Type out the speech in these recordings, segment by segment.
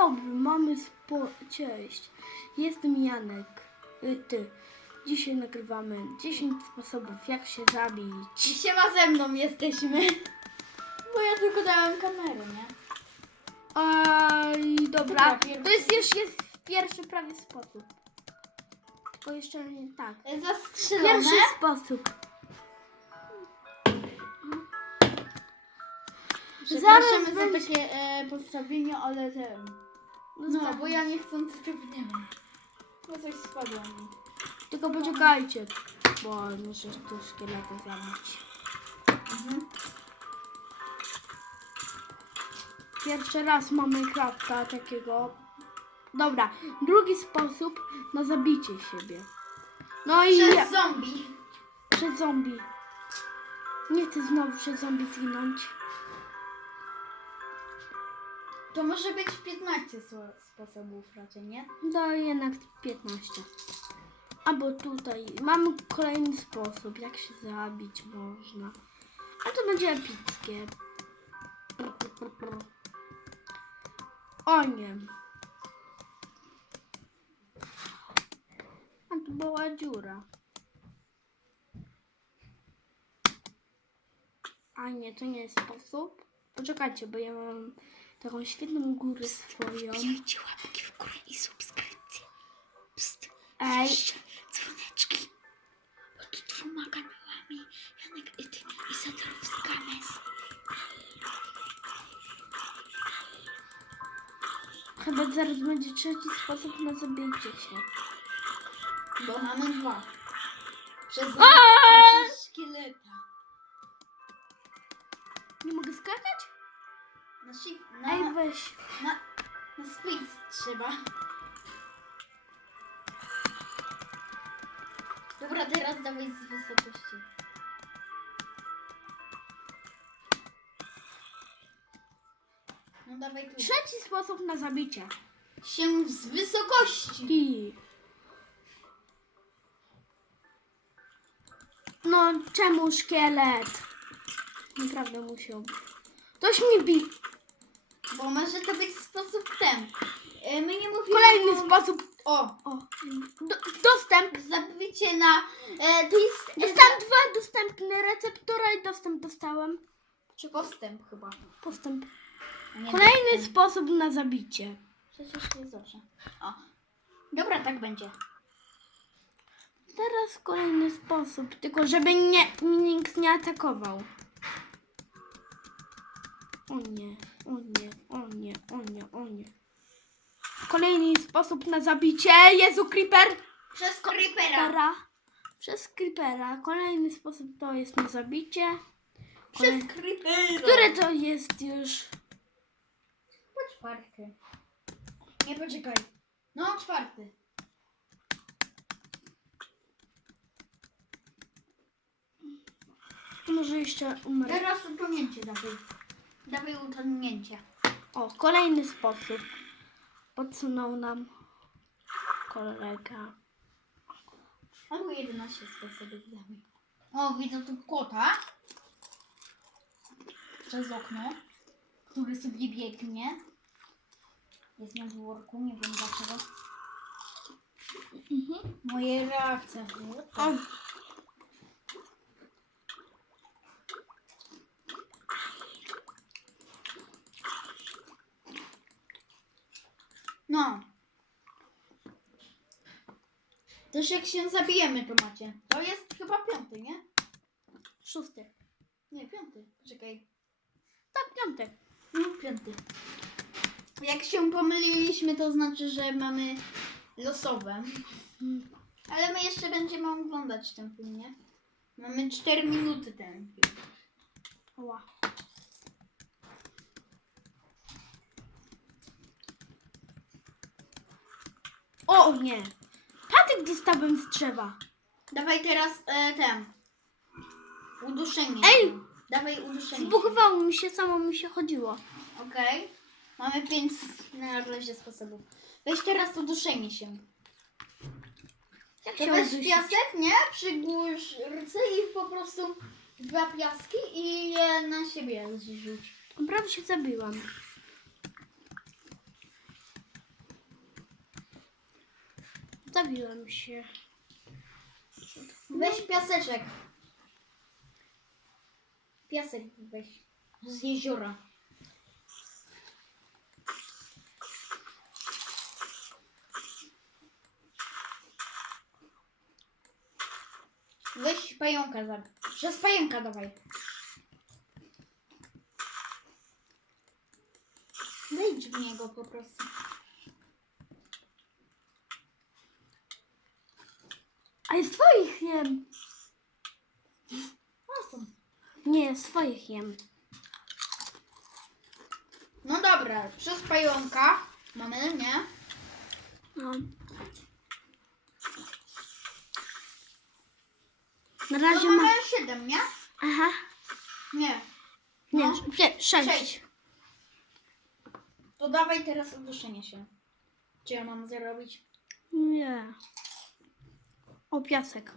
dobry, mamy spo... Cześć, jestem Janek. Y, Ty. Dzisiaj nagrywamy 10 sposobów, jak się zabić. I siema ze mną jesteśmy. Bo ja tylko dałem kamerę, nie? Aj, dobra. Pierwszy. To jest już jest pierwszy prawie sposób. Tylko jeszcze nie tak. Zastrzelone. Pierwszy sposób. Przepraszamy Zaraz za będzie- takie e, postawienie, ale ten. No, bo ja nie nie wiem. Bo coś spadło mi. Tylko poczekajcie, bo muszę tu szkielety zabić. Mhm. Pierwszy raz mamy krafta takiego. Dobra, drugi sposób na zabicie siebie. No i Przez zombie. przed zombie. Nie chcę znowu przed zombie zginąć. To może być 15 sło- sposobów raczej, nie? To jednak 15. Albo tutaj mamy kolejny sposób, jak się zabić można. A to będzie epickie. O nie. A tu była dziura. A nie, to nie jest sposób. Poczekajcie, bo ja mam taką świetną górę swoją. Bijcie łapki w górę i subskrypcje. Psst. Ej, dzwoneczki. Pod dwoma kanałami Janek i ty i Zadrowska Mes. chyba zaraz będzie trzeci sposób na zabicie się. Bo mamy dwa. Przez, przez szkieleta. Nie mogę skakać? Na shift, na, Ej, weź. na, na squeeze trzeba. Dobra, teraz dawaj z wysokości. No dawaj tu. Trzeci sposób na zabicie. Się z wysokości. I... No, czemu szkielet? Naprawdę musiał. Ktoś mi bi. Bo może to być sposób ten. E, My nie mówimy Kolejny o... sposób. O, O, do, dostęp. zabicie na... E, to jest... Dostałem dwa dostępne receptura i dostęp dostałem. Czy postęp chyba. Postęp. Nie Kolejny dostęp. sposób na zabicie. Przecież jest dobrze. O. Dobra, tak będzie. Teraz kolejny sposób, tylko żeby nie, mnie nikt nie atakował. O nie, o nie, o nie, o nie, o nie. Kolejny sposób na zabicie. Jezu, Creeper! Przez creepera. Creepera. Przez Creepera. Kolejny sposób to jest na zabicie. Kolej... Przez creepera. Które to jest już? Po czwarty. Nie, poczekaj. No, czwarty. Może jeszcze umrę. Teraz utonięcie dawaj. Dawaj utonięcie. O, kolejny sposób. Podsunął nam kolega. Albo 11 sposobów dawaj. O, widzę tu kota. Przez okno. Który sobie biegnie. Jest na dworku, nie wiem dlaczego. Mhm. Moje reakcje. O, No. Też jak się zabijemy, to macie. To jest chyba piąty, nie? szósty. Nie, piąty. Czekaj. Tak, piąty. No, piąty. Jak się pomyliliśmy, to znaczy, że mamy losowe. Ale my jeszcze będziemy oglądać ten film, nie? Mamy 4 minuty ten film. Ła. O nie! Patyk dostałem z drzewa. Dawaj teraz e, ten. Uduszenie. Ej! Dawaj uduszenie. Zbugowało mi się, samo mi się chodziło. Okej. Mamy pięć na razie sposobów. Weź teraz uduszenie się. Jak To się weź udusić? piasek, nie? Przygłóż ręce i po prostu dwa piaski i je na siebie zrzuć. Prawie się zabiłam. Zabiłem się. Weź piaseczek. Piasek weź. Z jeziora. Weź pająka za. Przez pająka dawaj. Wejdź w niego po prostu. A jest swoich jem. Nie, swoich jem. No dobra, przez pająka mamy, nie? No. Na No razie ma... mamy 7, nie? Aha. Nie. Nie, No. sze- sześć. Sześć. To dawaj teraz uduszenie się. Czy ja mam zrobić? Nie. O, piasek.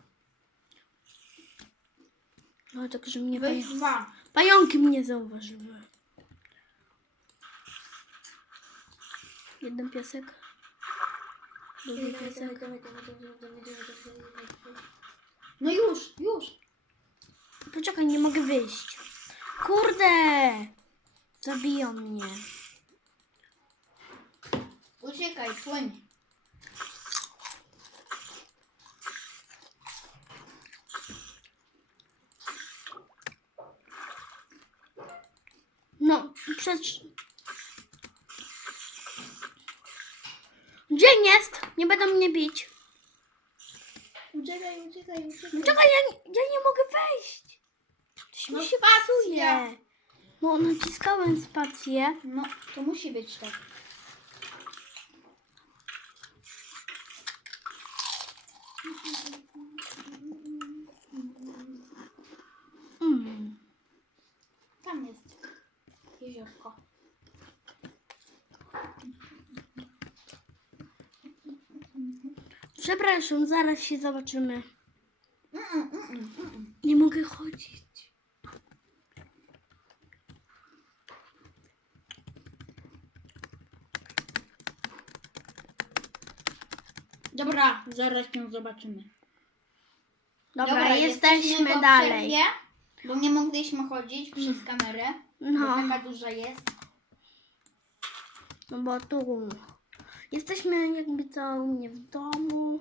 No, tak, że mnie Weź pająki... dwa. Pająki mnie zauważyły. Jeden piasek. Drugi piasek. No już, już. Poczekaj, nie mogę wyjść. Kurde! Zabiją mnie. Uciekaj, płyń. No, przecież... Gdzie jest? Nie będą mnie bić. Uciekaj, uciekaj, uciekaj. Czekaj, ja, ja nie mogę wejść. Coś mi No się spacja. pasuje. No, naciskałem spację. No, to musi być tak. Mm. Tam jest jeziorko. Przepraszam, zaraz się zobaczymy. Mm, mm, mm. Nie mogę chodzić. Dobra, zaraz ją zobaczymy. Dobra, jesteśmy po dalej. przerwie, bo nie mogliśmy chodzić przez kamerę, bo No, taka duża jest. no bo tu jesteśmy jakby co u mnie w domu.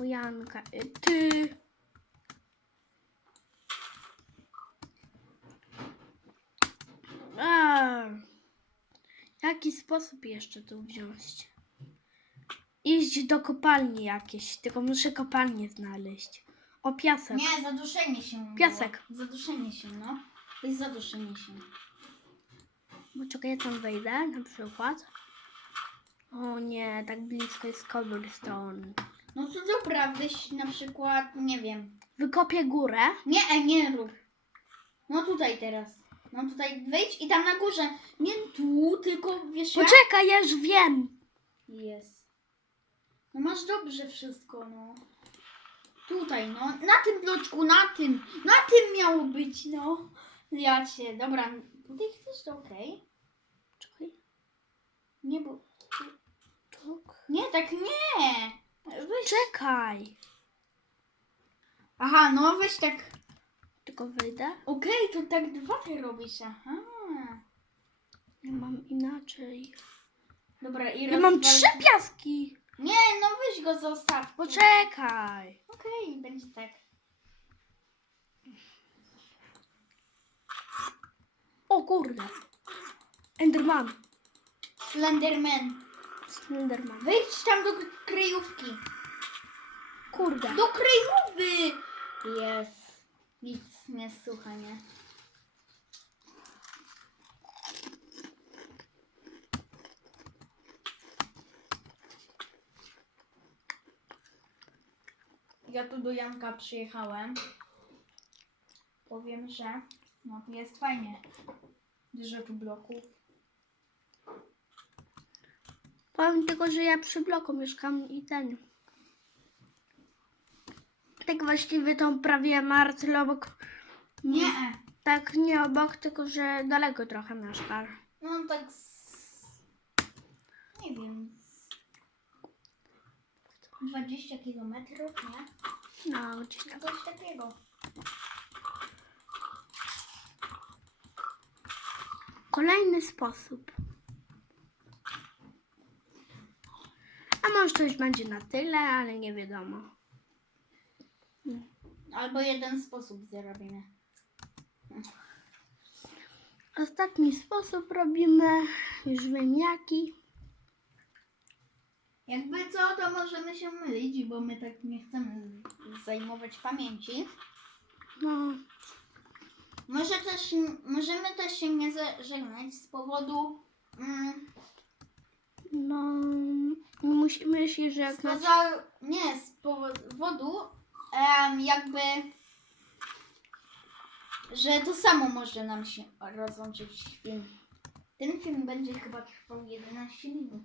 U Janka i ty. A, jaki sposób jeszcze tu wziąć? Iść do kopalni jakieś, tylko muszę kopalnię znaleźć. O piasek. Nie, zaduszenie się. było. Piasek. Zaduszenie się, no. To jest zaduszenie się. Bo czekaj, ja tam wejdę na przykład. O nie, tak blisko jest cobblestone. No to dobra, weź na przykład, nie wiem. Wykopię górę. Nie, e, nie rób. No tutaj teraz. No tutaj wejdź i tam na górze. Nie tu, tylko wiesz jak? Poczekaj, ja już wiem. Jest. No masz dobrze wszystko, no. Tutaj, no. Na tym bloczku, na tym. Na tym miało być, no. Ja cię, dobra. Tutaj chcesz, to okej. Czekaj. Nie, bo... Tak. Nie, tak nie. Weź. Czekaj. Aha, no weź tak. Tylko wyjdę. Okej, to tak dwa ty robisz, aha. Ja mam inaczej. Dobra, i Ja mam rozwal- trzy piaski. Nie, no weź go zostaw. Poczekaj. Okej, będzie tak. O kurde. Enderman. Slenderman. Slenderman. Wejdź tam do kryjówki. Kurde. Do kryjówy! Jest. Nic nie słucha, nie? Ja tu do Janka przyjechałem. Powiem, że no tu jest fajnie. Dużo tu bloków. Powiem tylko, że ja przy bloku mieszkam i ten. Tak właściwie to prawie Marcel obok. Nie. Tak nie obok, tylko że daleko trochę mieszka. No tak z... Nie wiem. 20 kilometrów, nie? No, gdzieś tam. Coś takiego. Kolejny sposób. A może coś będzie na tyle, ale nie wiadomo. Albo jeden sposób zrobimy. Ostatni sposób robimy, już wiem jaki. Jakby co, to możemy się mylić, bo my tak nie chcemy zajmować pamięci. No, Może też, możemy też się nie za- żegnać z powodu mm, no, musimy się żegnać. nie, z powodu em, jakby że to samo może nam się rozłączyć film. Ten film będzie chyba trwał 11 minut.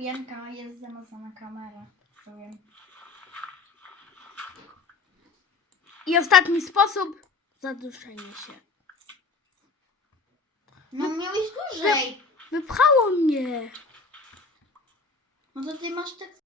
U Janka jest zamazana kamera. Powiem. I ostatni sposób, zaduszenie się. No miałeś dłużej. Wypchało mnie. No to ty masz tak